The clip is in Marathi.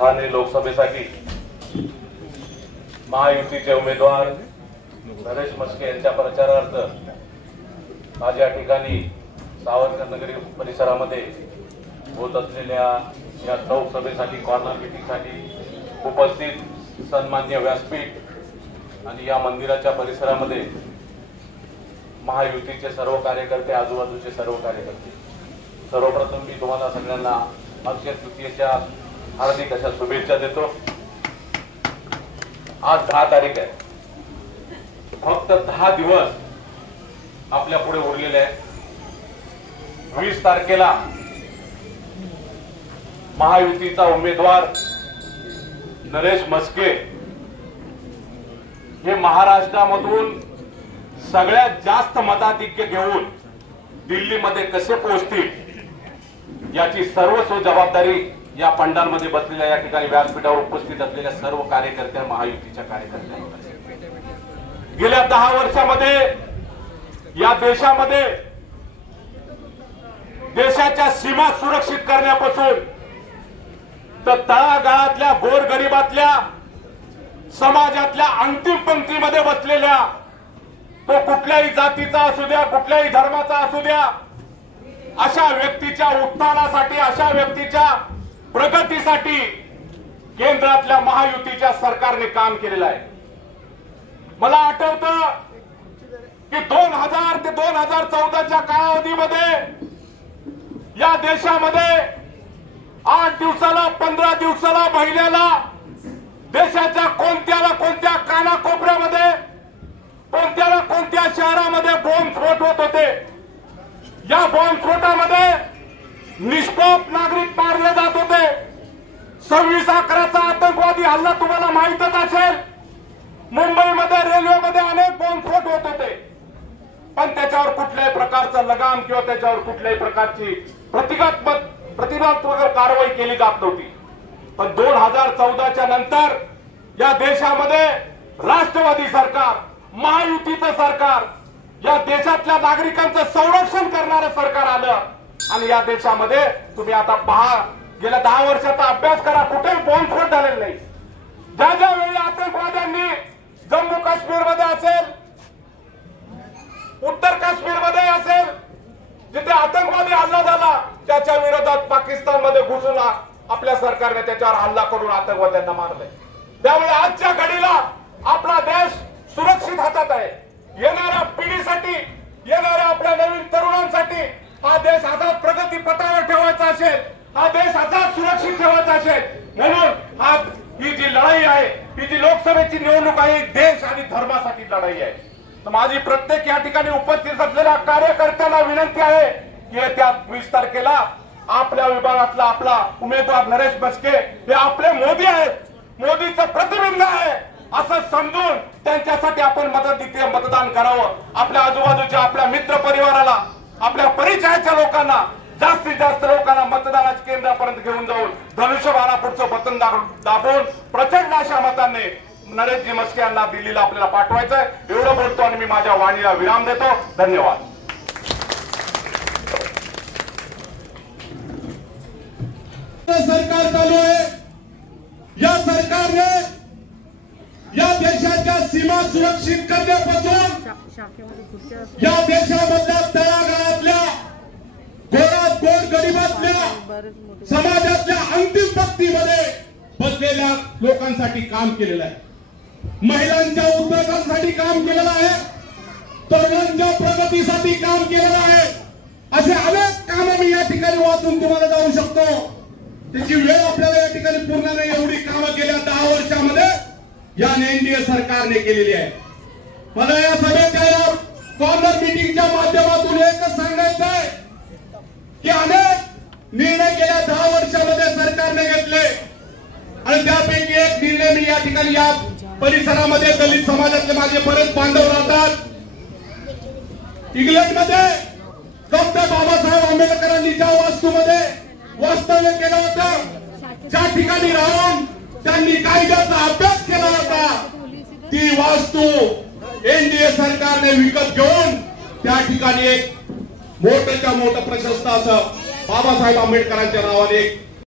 ठाणे लोकसभेसाठी महायुतीचे उमेदवार नरेश म्हस्के यांच्या प्रचारार्थ आज या ठिकाणी सावरकर नगरी परिसरामध्ये होत असलेल्या या चौक सभेसाठी कॉर्नर मीटिंगसाठी उपस्थित सन्माननीय व्यासपीठ आणि या मंदिराच्या परिसरामध्ये महायुतीचे सर्व कार्यकर्ते, आजूबाजूचे सर्व कार्यकर्ते, सर्वप्रथम मी तुम्हाला सगळ्यांना अक्षय तृतीयेच्या हार्दिक अशा शुभेच्छा देतो। आज 10 तारीख आहे, फक्त 10 दिवस आपल्या पुढे उरलेले आहेत। 20 तारखेला महायुतीचा उमेदवार नरेश म्हस्के हे महाराष्ट्रामधून सगळ्यात जास्त मताधिक्य घेऊन दिल्लीमध्ये कसे पोहोचतील याची सर्वस्व जबाबदारी या पंडांमध्ये बसलेल्या, या ठिकाणी व्यासपीठावर उपस्थित असलेल्या सर्व कार्यकर्त्या, महायुतीच्या कार्यकर्त्यांना। गेल्या 10 वर्षामध्ये या देशामध्ये देशाच्या सीमा सुरक्षित करण्यापासून तर तळागाळातल्या गोरगरिबातल्या समाजातल्या अंतिम पंक्तीमध्ये बसलेल्या, तो कुठल्याही जातीचा असू द्या, कुठल्याही धर्माचा असू द्या, अशा व्यक्तीच्या उत्थानासाठी, अशा व्यक्तीच्या प्रगतीसाठी केंद्रातल्या महायुतीच्या सरकारने काम केलेलं आहे। मला आठवतं की 2000 ते 2014च्या कालावधीमध्ये या देशामध्ये 8 दिवसाला 15 दिवसाला महिन्याला देशाच्या कोणत्याला कोणत्या कानाकोपऱ्यामध्ये, कोणत्याला कोणत्या शहरामध्ये बॉम्बस्फोट होत होते। या बॉम्बस्फोटामध्ये निष्पाप नागरिक मारले जात होते। 26/11चा आतंकवादी हल्ला तुम्हाला माहितच असेल। मुंबईमध्ये रेल्वेमध्ये अनेक बॉम्बस्फोट होत होते, पण त्याच्यावर कुठल्याही प्रकारचा लगाम किंवा त्याच्यावर कुठल्याही प्रकारची प्रतिकात्मक कारवाई केली जात नव्हती। पण 2014च्या नंतर या देशामध्ये राष्ट्रवादी सरकार, महायुतीचं सरकार, या देशातल्या नागरिकांचं संरक्षण करणारं सरकार आलं आणि या देशामध्ये तुम्ही आता पहा, गेल्या 10 वर्षाचा अभ्यास करा, कुठेही बॉम्बस्फोट झालेला नाही। ज्या ज्या वेळी आतंकवाद्यांनी जम्मू काश्मीरमध्ये असेल, उत्तर काश्मीरमध्ये असेल, जिथे आतंकवादी हल्ला झाला त्याच्या विरोधात पाकिस्तानमध्ये घुसून आपल्या सरकारने त्याच्यावर हल्ला करून आतंकवाद्यांना मारले। त्यामुळे आजच्या घडीला आपला देश सुरक्षित हातात आहे। येणाऱ्या पिढीसाठी, येणाऱ्या आपल्या नवीन तरुणांसाठी हा देश असाच प्रगती पथावर ठेवायचा असेल, हा देश असाच सुरक्षित ठेवायचा असेल, म्हणून ही जी लढाई आहे, ही जी लोकसभेची निवडणूक आहे, देश आणि धर्मासाठी लढाई आहे। तर माझी प्रत्येक या ठिकाणी उपस्थित असलेल्या कार्यकर्त्यांना विनंती आहे की येत्या 20 तारखेला आपल्या विभागातला आपला उमेदवार नरेश म्हस्के हे आपले मोदी आहेत, मोदीचं प्रतिबिंब आहे असं समजून त्यांच्यासाठी आपण मतदान करावं। आपल्या आजूबाजूच्या आपल्या मित्र परिवाराला, आपल्या परिचयाच्या लोकांना, जास्तीत जास्त लोकांना मतदानाच्या केंद्रापर्यंत घेऊन जाऊन धनुष्यबाणापुढचं बटन दाबून प्रचंड अशा मतांनी नरेशजी म्हस्के यांना दिल्लीला आपल्याला पाठवायचंय। एवढं बोलतो आणि मी माझ्या वाणीला विराम देतो। धन्यवाद। सरकार चालू आहे, या सरकारने या देशाच्या सीमा सुरक्षित करण्यापासून या देशामधल्या तळागाळातल्या गोरगरिबातल्या समाजातल्या अंतिम पंक्तीमध्ये बसलेल्या लोकांसाठी काम केलेलं आहे। महिलांच्या उद्योगांसाठी काम केलेलं आहे, तरुणांच्या प्रगतीसाठी काम केलेलं आहे। असे अनेक कामं मी या ठिकाणी वाचून तुम्हाला जाऊ शकतो। त्याची वेळ आपल्याला या ठिकाणी पूर्ण नाही, एवढी कामं गेल्या 10 वर्षामध्ये या एनडीए सरकारने केलेली आहे। मला या सभेच्या या कॉर्नर मीटिंगच्या माध्यमातून एकच सांगायचं आहे की अनेक निर्णय गेल्या 10 वर्षामध्ये सरकारने घेतले आणि त्यापैकी एक निर्णय मी या ठिकाणी या परिसरामध्ये दलित समाजातले माझे बरेच बांधव राहतात। इंग्लंडमध्ये डॉक्टर बाबासाहेब आंबेडकरांनी ज्या वास्तूमध्ये वास्तव्य केलं होतं, ज्या ठिकाणी राहून त्यांनी कायद्याचा अभ्यास केला होता, ती वास्तू एनडीए सरकारने विकत घेऊन त्या ठिकाणी एक मोठं प्रशस्त असं बाबासाहेब आंबेडकरांच्या नावाने एक